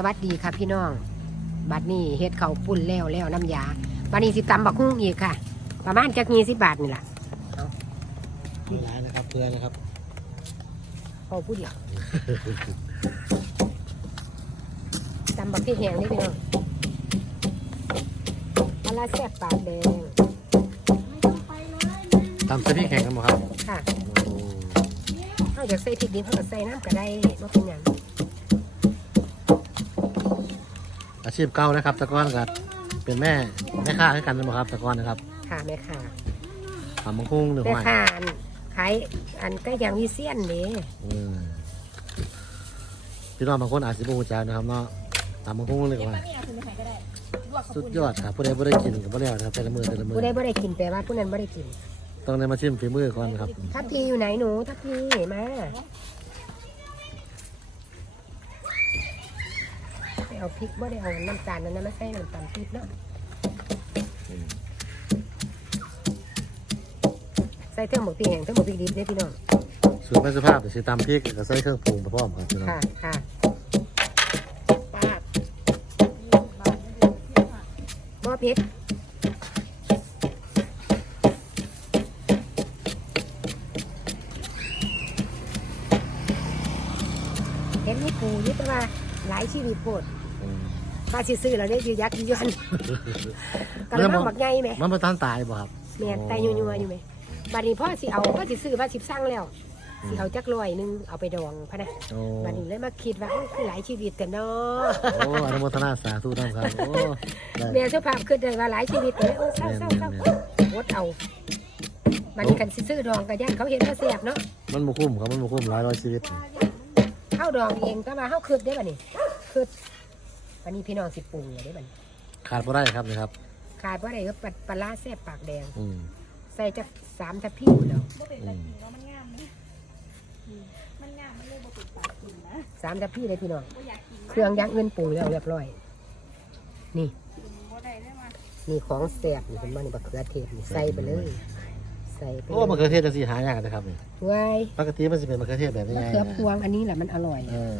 สวัสดีค่ะพี่น้อง บัดนี้เฮ็ดเขาวปุ่นแล้วแล้วน้ำยาบัดนี้สิตำบักหุ่งอีกค่ะ ประมาณจักยี่สิบบาทนี่แหละไม่ร้ายนะครับเพื่อนนะครับพอผู้เดียวตำบักที่แห้งนี่พี่น้องปลาร้าแซ่บปากแดงตำเส้นพริกแข่งกันบ่ครับ ค่ะโอ้เขาอยากใส่พริกดิบเขาก็ใส่น้ำก็ได้ว่าเป็นหยัง อา ชีพเก่านะครับแตะกอนกับเป็นแม่แม่ค้าให้กันบ่ครับแตะกอนนะครับค่ะแม่ค่ะทำมังคุงหรือแม่หอยค่ะอันขายอันก็ยังมีเสี้ยนนี่อืมพี่น้องบางคนอาจจะบ่รู้จักนะครับเนาะทำมังคุงเลยว่าสุดยอดครับผู้ใดบ่ได้กินก็บ่แล้วนะครับแต่ละมือแต่ละมือผู้ใดบ่ได้กินแปลว่าผู้นั้นบ่ได้กิน ต้องได้มาชิมฝีมือก่อนครับ ทัพพีอยู่ไหนหนูทัพพีมาไป เอาพริกบ่ได้เอาน้ำตาลนั่นนะไม่ใช่น้ำตาลพริกเนาะใส่เท่งหมกตีแห้งเท่งหมกพริกดิบเนี่ยพี่น้องสูตรแม่สุภาพสิตำพริกก็ใส่เครื่องปรุงไปพร้อมครับพี่น้องค่ะค่ะปาดบ่เผ็ดเห็นนี่ปูยึดว่าหลายชีวิตโพด อืมป้าสิซื้อแล้วเนี่ยอยู่ยักษ์อยู่ยันกระมังบักใหญ่ไหมมันบ่ทันตายบ่ครับแม่นแต่ยัวๆอยู่ไหมบัดนี้พ่อสิเอาพ่อสิซื้อว่าสิสั่งแล้วสิเอาจักรอยหนึงเอาไปดองพะนะโอ้บัดนี้เลยมาคิดว่าโอ้ยคือหลายชีวิตแต่เนาะโอ้อนุโมทนาสาธุนะครับโอ้ได้แม่เจ้าภาพคิดได้ว่าหลายชีวิตแต่โอ้เศร้าแม่นเศร้าแม่นเศร้าแม่นวดเอาบัดนี้กันสิซื้อดองก็ย่านเขาเห็นว่าแซ่บเนาะมันบ่คุ้มครับมันบ่คุ้มหลายร้อยชีวิตเฮาดองเองก็ว่าเฮาคิดได้บัดนี้คิดบั ดนี้พี่น้องสิปรุงเลยได้บัดนี้ขาดบ่ได้ครับนี่ครับ ขาดบ่ได้ก็ปลาปลาร้าแซ่บปากแดง อืมใส่จักสามทัพพี่แล้วบ่เป็นตากินว่ามันงามนะอืมมันงามมันเลยบ่เป็นตากินนะสามทัพพี่เลยพี่น้อง บ่อยากกินเครื่องยักษ์เงินปรุงแล้วเรียบร้อย นี่กินบ่ได้ได้มานี่ของแซ่บนี่เป็นมันบักเขือเทศนี่ใส่ไปเลย ใส่ไปโอ้มะเขือเทศจังซี่หายากนะครับนี่ไว้ปกติมันสิเป็นมะเขือเทศแบบนี้มะไงเขือพวงอันนี้แหละมันอร่อย เออ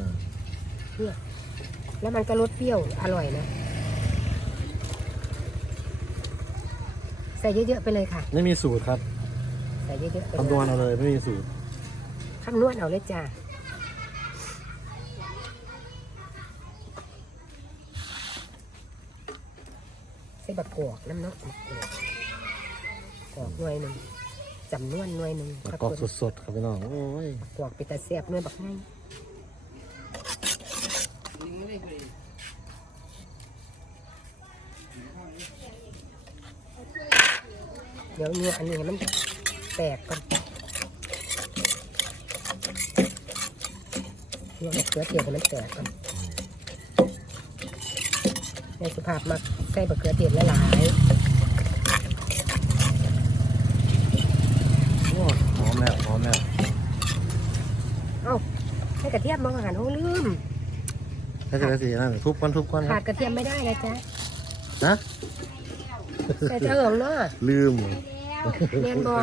แล้วมันก็รสเปรี้ยวอร่อยนะ ใส่เยอะๆไปเลยค่ะ ไม่มีสูตรครับใส่เยอะๆไปคำนวณเอาเลยไม่มีสูตรคำนวณเอาเลยจ้าใส่บักกอกน้ำเนาะบักกอกกอกหน่วยหนึ่งจำนวนหน่วยหนึ่งมะกอกสดๆครับพี่น้องโอ้ย กอกไปตาเสียบหน่วยบักไง เดี๋ยวเนี่ยอันนี้ให้มันแตกก่อนเนี่ยบักเขือเทศให้มันแตกก่อนในสุภาพมักใส่บักเขือเทศหลายโอ้หอมแล้วหอมแล้วๆเอ้าให้กระเทียมมาก่อนโอ้ลืมถ้าจะได้สินั่นทุบก้อนทุบก้อนคขารัดบกระเทียมไม่ได้เลยจ้ะนะ ใส่เจ้าเหิงเนาะลืมแมนบอ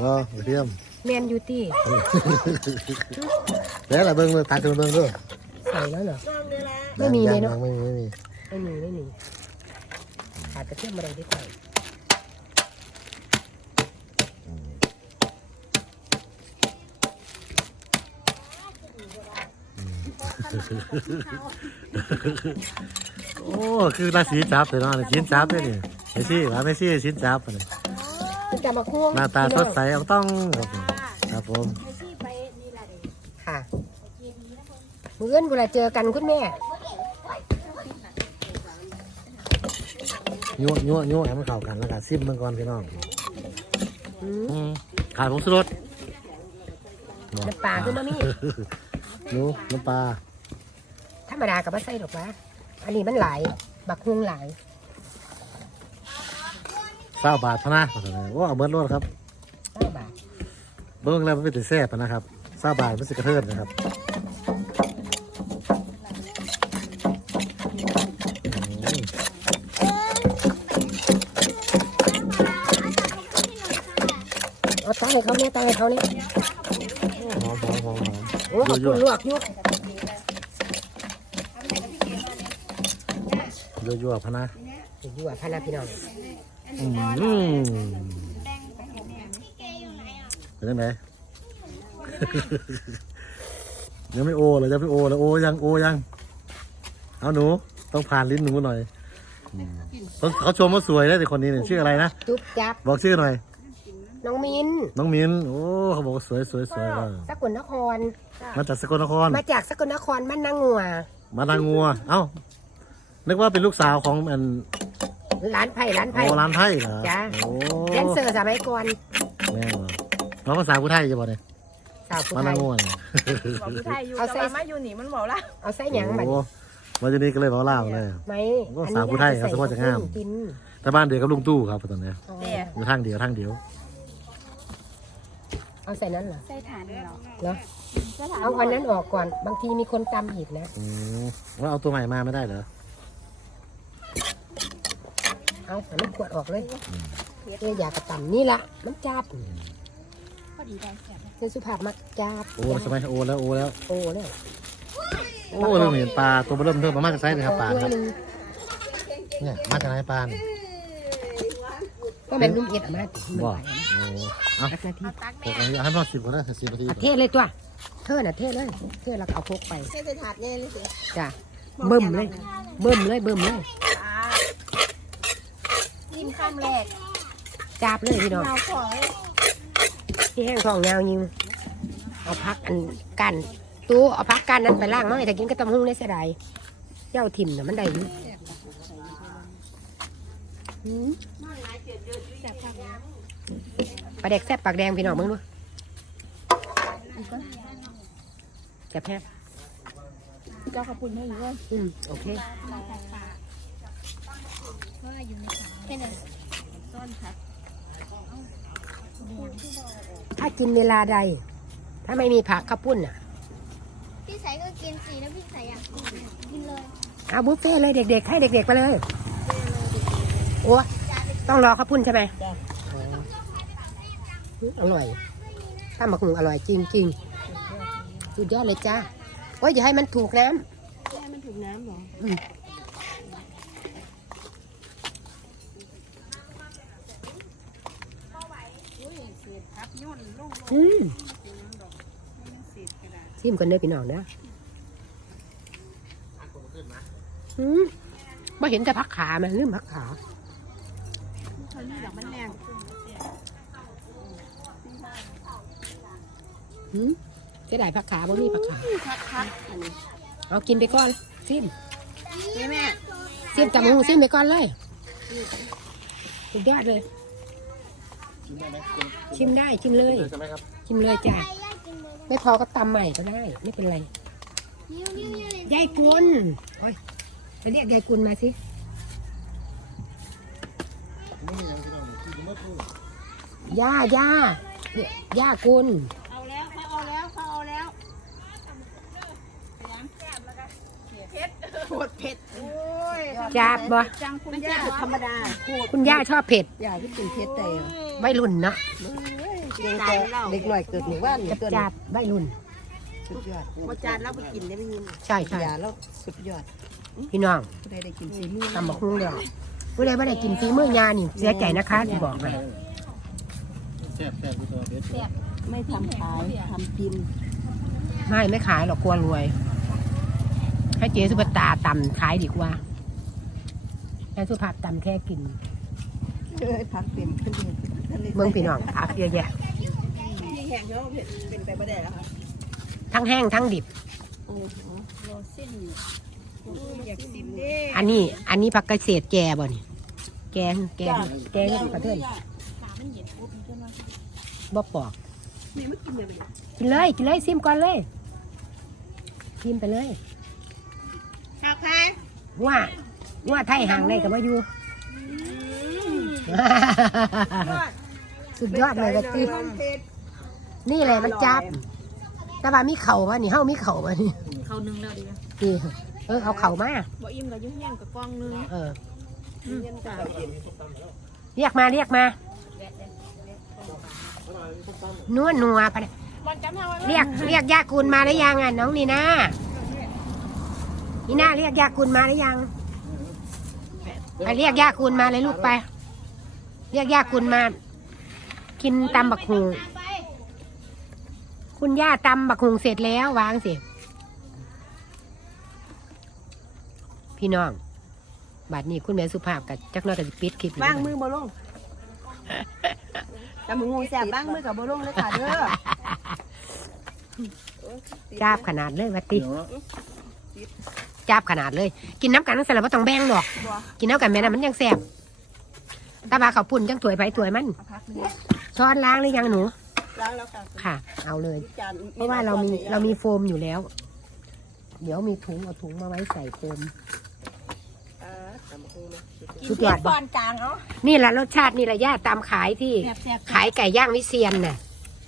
บ่กระเทียมแมนอยู่ที่แล้วล่ะเบิ่งเลยตักกันเบิ่งเด้วยใส่แล้วเหรอไม่มีเลยเนอะไม่มีไม่มีไม่มีไม่มีขาดกระเทียมอะไรดีกว่า โอ้คือราศีจับเลยเนาะชิ้นจับเลยนี่ไม่ซี่ว่าไม่ซี่ชิ้นจับเลยจะมาคุ้งหน้าตาสดใสเอาต้องครับผมครับผมไปที่ไปนี่ล่ะเด้ค่ะเมื่อนเวลาเจอกันคุณแม่ยั่วยั่วยั่วให้มันเข้ากันแล้วก็ซิมมันก่อนพี่น้องอืมอืมขาดผงชูรสน้ำปลาขึ้นมานี่หนูน้ำปลาธรรมดากับว่าใส่ดอกวะ อันนี้มันหลาย บักฮุงหลายเศร้าบาทพะนะว่าเอาเบิร์ดรดครับ เก้าบาทเบิ้งแล้วมันเป็นแซ่บอะนะครับเศร้าบาทมันสิกระเทินนะครับอืมเอาตั้งให้เขาเนี่ยตั้งให้เขาเนี่ยหอมหอมหอมหอมโอ้ขอบคุณลวกอยุก ยั่วๆพะนะอยู่อะพะนาพี่น้องอืมเป็นยังไงยังไม่โอเลยยังไม่โอเลยโอยังโอยัง เอาหนูต้องผ่านลิ้นหนูหน่อยอืมเขาเขาชมว่าสวยนะแต่คนนี้เนี่ยชื่ออะไรนะจุ๊บจับบอกชื่อหน่อย น้องมินน้องมิ้นโอ้เขาบอกว่าสวยสวยสวยเออสกลนคร มาจากสกลนคร มาจากสกลนครบ้านนางงัว มาทางงัว เอ้า นึกว่าเป็นลูกสาวของอันร้านไผ่ร้านโอไผ่ร้านไทยเหรอจ้ะ โอ้แดนเซอร์สมัยก่อนแม่งเหรอน้องภาษาผู้ไทยจะบอกเนี่ยสาวผู้มาไททางยงัวเนี่ยบอกผู้ไทยอยู่เอาแต่ใส่ว่ามาอยู่นี่มันบอกละเอาไส้หยังบัดโอ้มาจากนี้ก็เลยบอกเล่าเลย ไหมโอ้สาวผู้ไทยครับสมมุติจะงาม กินแต่บ้านเดียวกับลุงตู้ครับตอนนี้อ๋อเดี๋ยวอยู่ทางเดียวทางเดียว เอาใส่นั้นเหรอใส่ฐานเหรอเหรอใส่ฐานเอาอันนั้นออกก่อน บางทีมีคนตำอีกนะ อืมว่าเอาตัวใหม่มาไม่ได้เหรอ เอาอันนั้นขวดออกเลยเอ๊ะอยากกระตำนี่ละมันจับพอดีได้แซ่บเส้นสุภาพมักจับโอ้สมัยโอ้แล้วโอ้แล้วโอ้เนี่ยโอ้เริ่มเห็นปลาตัวเริ่มเทิมมาจากไซส์เลยครับปลาด้ควรับยหนึงเนี่ยมาจากไหนปลาเนี่ยก็เป็นนุ่มเอ็ดออกมาติมันบ่ไหลโอ้เอาสักนาทีตักตกอันนี้ให้มาสิบคนนะสิบนาทีอะเทเลยตัวเธอน่ะเทเลยเทแล้วก็เอาพกไปแค่ใส่ถาดเนี่ยเลยสิจ้ะเบิ่มเลยเบิ่มเลยเบิ่มเลยอ่า กินข้ามแรกจับเลยพี่น้องเราของเลยที่แห้งทองยาวยิงเอาพักอันกันตู้เอาพักกันนั้นไปล่างมั้งไอ้แต่กินก็ตำหุ้งได้เสียดายเจ้าถิ่มน่ะมันได้อยู่อืมแซ่บข้างนี้ปลาแดกแซ่บปากแดงพี่น้องมึงดูแซ่บแห้งเจ้าขอบคุณให้อยู่ด้วยอืมโอเค แค่นั้นต้นครับถ้ากินเวลาใด ถ้าไม่มีผักข้าวปุ้นอะ พี่สายก็กินสีแล้วพี่สายอยากกินกินเลยเอาบุฟเฟ่ต์เลยเด็กๆ ให้เด็กๆไปเลยโอ้ต้องรอข้าวปุ้นใช่ไหมอ๋ออร่อยข้าวหมักหมูอร่อยจริงๆสุดยอดเลยจ้าโอ้ยอย่าให้มันถูกน้ให้มันถูกน้ำเหรอ อืมอืมชิมกันเด้อพี่น้องนะอืมไม่เห็นแต่พักขามันลืมพักขาตอนนี้ดอกมันแรงอืมจะได้ผักขาบ่มีผักขาพักพักอันนี้เอากินไปก่อนซิมนี่แม่ซิมจับหูซิมไปก่อนเลยสุดยอดเลย ชิมได้ชิมเลย ใช่ไหมครับชิมเลยจ้ะใครอยากกินเลยไม่พอก็ตำใหม่ก็ได้ ไม่เป็นไรนิ้วนิ้วนิ้วเลยยายกุลโอ้ยไปเรียกยายกุลมาสิย่าย่าเนี่ยย่ากุล เอาแล้วเขาเอาแล้วเขาเอาแล้วเผ็ดโคตรเผ็ดโอ้ ยจับบ่จังคุณย่าธรรมดาคุณย่าชอบเผ็ดย่าที่เป็นเผ็ดแต่ไม่รุ่นเนาะเด็กเด็กหน่อยเกิดหมู่บ้านจับจับไม่รุ่นสุดยอดพอจานเราไปกินได้ไม่ยินใช่ใช่ยาแล้วสุดยอด พี่น้องผู้ใดได้กินซีมือตำบักหุ่งเดียวผู้ใดไม่ได้กินฝีมือยานี่เสียใจนะคะที่บอกไปแซ่บแซ่บที่ตัวเด็ดไม่ทำขายทำกินไม่ไม่ขายหรอกกลัวรวย ให้เจ๊สุภตาตำขายดีกว่า ให้สุภาพตำแค่กินเอ้ยพักเต็มขึ้นเลยเมืองพี่น้องอักเยอะแยะพี่แห้งเขาเป็นไปไม่ได้แล้วค่ะทั้งแห้งทั้งดิบ โอ้โหรอสิ้นอยากซิมเด้อันนี้ อันนี้ผักกระเศษแกบ่นี่แกงแกงแกงกระเทือนบ่ปอกนี่ไม่กินเลยกินเลยกินเลยซิมก่อนเลยซิมไปเลยข้าวใครว่า ว่าไทยห่างได้กับว่าอยู่ สุดยอดเลยกะตินี่แหละมันจับ แต่ว่ามีเข่าวะนี่เฮ้ามีเข่าวะนี่เขานึ่งแล้วดีไหมนี่เออเอาเข่ามาบ่อิ่มกับยุ่งแย่งกับกล้องนึงเออยันตาเรียกมาเรียกมานัวนัวไปะเนี่ยมันจำเอาไว้เรียกเรียกยากุลมาหรือยังอะน้องนี่นะนี่นาเรียกยากุลมาหรือยัง ไปเรียกย่าคุณมาเลยลูกไป เรียกย่าคุณมา กินตำบักหุงคุณย่าตำบักหุงเสร็จแล้ววางสิ พี่น้อง บัดนี้คุณแม่สุภาพกับจักหน้อยกับปิดคลิปบ้างมือบ่ลงแต่หมูงงแสบบ้างมือกับบ่ลงเลยค่ะเด้อจ้าบขนาดเลยวัดติเดี๋ยว จ้าบขนาดเลย กินน้ำกันทั้งสารพัดต้องแบ่งดอก กินน้ำกันแม่น่ะมันยังแสบตาบาเขาวปุ่นจังถวยไปถวยมันเอาพักนึงช้อนล้างหรือยังหนู ล้างแล้วค่ะค่ะ เอาเลยจานเพราะว่าเรามีเรามีโฟมอยู่แล้ว เดี๋ยวมีถุงเอาถุงมาไว้ใส่โฟมอ่าตำบักหุ่งนะสุดยอดก่อนกลางเนาะนี่แหละรสชาตินี่แหละย่าตามขายที่แซ่บแซ่บขายไก่ย่างวิเชียนน่ะ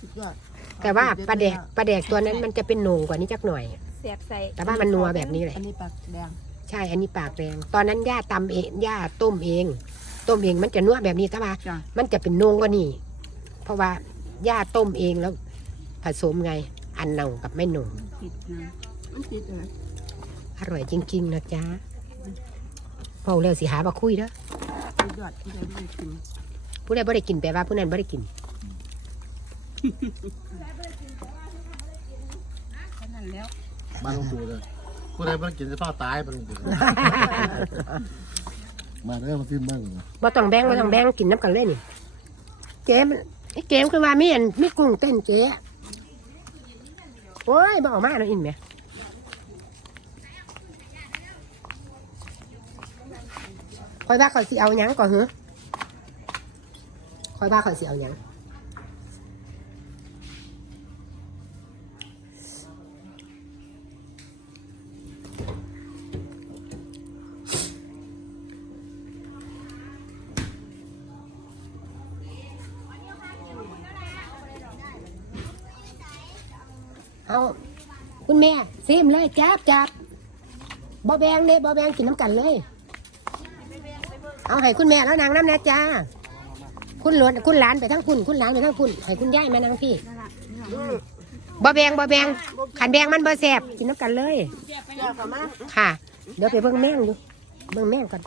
สุดยอดแต่ว่าปลาแดกปลาแดกตัวนั้นมันจะเป็นโหน่งกว่านี้จักหน่อย แซ่บใส่แต่ว่ามันนัวแบบนี้แหละ อันนี้ปากแดงใช่ อันนี้ปากแดง ตอนนั้นย่าตำเองย่าต้มเอง ต้มเองมันจะนัวแบบนี้แต่ว่า จ้ะมันจะเป็นโหนงกว่านี่ เพราะว่าย่าต้มเองแล้ว ผสมไง อันเน่ากับไม่หน่งติดนะมันติดเลยอร่อยจริง ๆ นะจ๊ะพอเร็วสิหามาคุยเด้อสุดยอดที่ได้ได้กินผู้ใดบ่ได้กินแปลว่าผู้นั้นบ่ได้กิน แค่นั้นแล้ว มาลงตูเลยผู้ใดมันกินจะเฝ้าตายมาลงตูมาเด้อมาซิมบ้างบ่ต้องแบ่งบ่ต้องแบ่งกินน้ำกันเลยนี่เจ๊มันไอ้เจ๊มันคือว่ามีอันมีกุ้งเต้นเจ๊โอ้ยบ่เออกมาแล้วอินแหมคอยว่าเขาสิเอาหยังก่อนเหรอคอยว่าเขาสิเอาหยัง เอาคุณแม่ซิมเลยจับจับบ่แบงเด้บ่แบงกินน้ำกันเลย เอาให้คุณแม่แล้วนางน้ำนะจ้าคุณหลานคุณหลานไปทั้งคุณคุณหลานไปทั้งคุณให้คุณย่ายมานั่งพี่บ่แบงบ่แบงขันแบงมันบ่แสบกินน้ำกันเลยค่ะ เดี๋ยวไปเบิ่งแม่งดูเบิ่งแม่งก่อน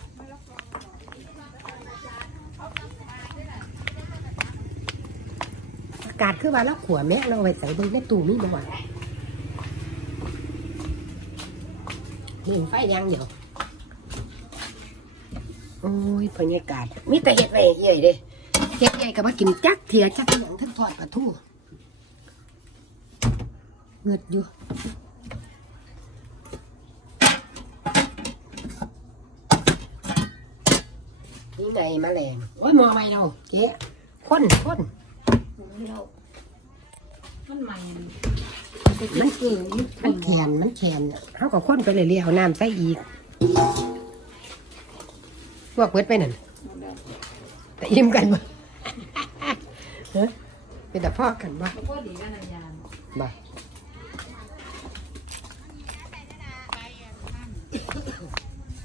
อา กาศคือว่าเราขัวแม่งเราไว้ใส่เบิ่งในตู้มีบ่วะนี่ไฟยังเดี๋ยวโอ้ยบรรยากาศมีแต่เห็ดไว้ใหญ่เด้เห็ดใหญ่ก็มากินจักเทียจักอย่างทั้งทอดปลาทูเงือดอยู่นี่ไงแมลงโอ้ยมอไม่เราเจ๊คนคน มันใหม่มันเออมันแขนมันแขนเขาก็คนไปเลยเรียเอาน้ำใส่อีกพวกเวิร์ดไปนั่นแต่ยิ้มกันบ่เฮ้ยเป็นแต่พ่อกันบ่บ่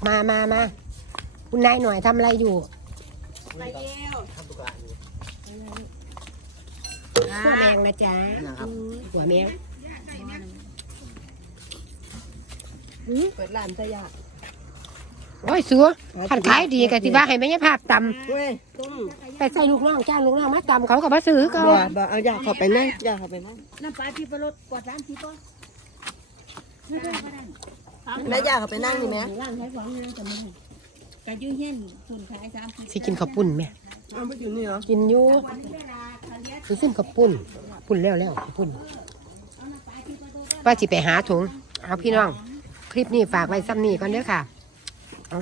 มามามาคุณนายหน่อยทำอะไรอยู่ไปเอว หัวแมงนะจ๊ะหัวแมงเปิดร้านจะยากโอ้ยสัวขันขายดีกันที่ว่าให้ไม่ใช่ภาพตเว้ยตุ้มำไปใส่ลูกน้องจ้างลูกน้องมาตำเขาก็มาซื้อก็บ่บ่เอาอยากเข้าไปนั่งอยากเข้าไปนั่งน้ำปลาที่ปลาลดกวาดร้านที่ก็แล้วอยากเข้าไปนั่งนี่ไหม กะยื้อเฮี้ยนส่วนขายสามสิบสิกินข้าวปุ้นไหมเอาไปอยู่นี่เหรอกินอยู่สิกินข้าวปุ้นปุ้นแล้วแล้วข้าวปุ้นว่าสิไปหาถุง เอาพี่น้อง คลิปนี้ฝากไว้ซ้ำนี้ก่อนเด้อค่ะเอา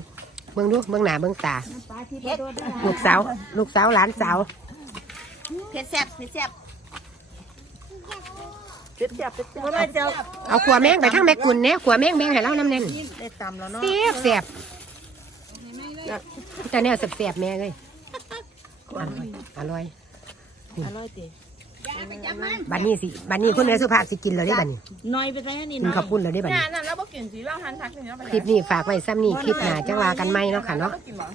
เบิ่งดูเบิ่งหน้าเบิ่งตาน้ำปลาที่ปลาลดได้ลูกสาว ลูกสาวหลานสาวเผ็ดแซ่บเผ็ดแซ่บเผ็ดแซ่บเผ็ดแซ่บบ่ได้เจ้าเอาขวแมงไปทั้งแม่กุนเนี่ยขวแมงแบงให้เราน้ำเน่นได้ตำแล้วเนาะเสียบเสียบ แต่เนี่ยเสียบๆแม่เลยอร่อยอร่อย อร่อยติบัดนี้สิบัดนี้คุณแม่สุภาพสิกินเลยได้บัดนี้น้อยไปใส่นี่กินข้าวปุ้นเลยได้บัดนี้นั่นแล้วบ่กินสิเราหันทักนี่เนาะไปคลิปนี้ฝากไว้ซ้ำนี้คลิปหน้าจังว่ากันไหมเนาะค่ะเนาะกินบ่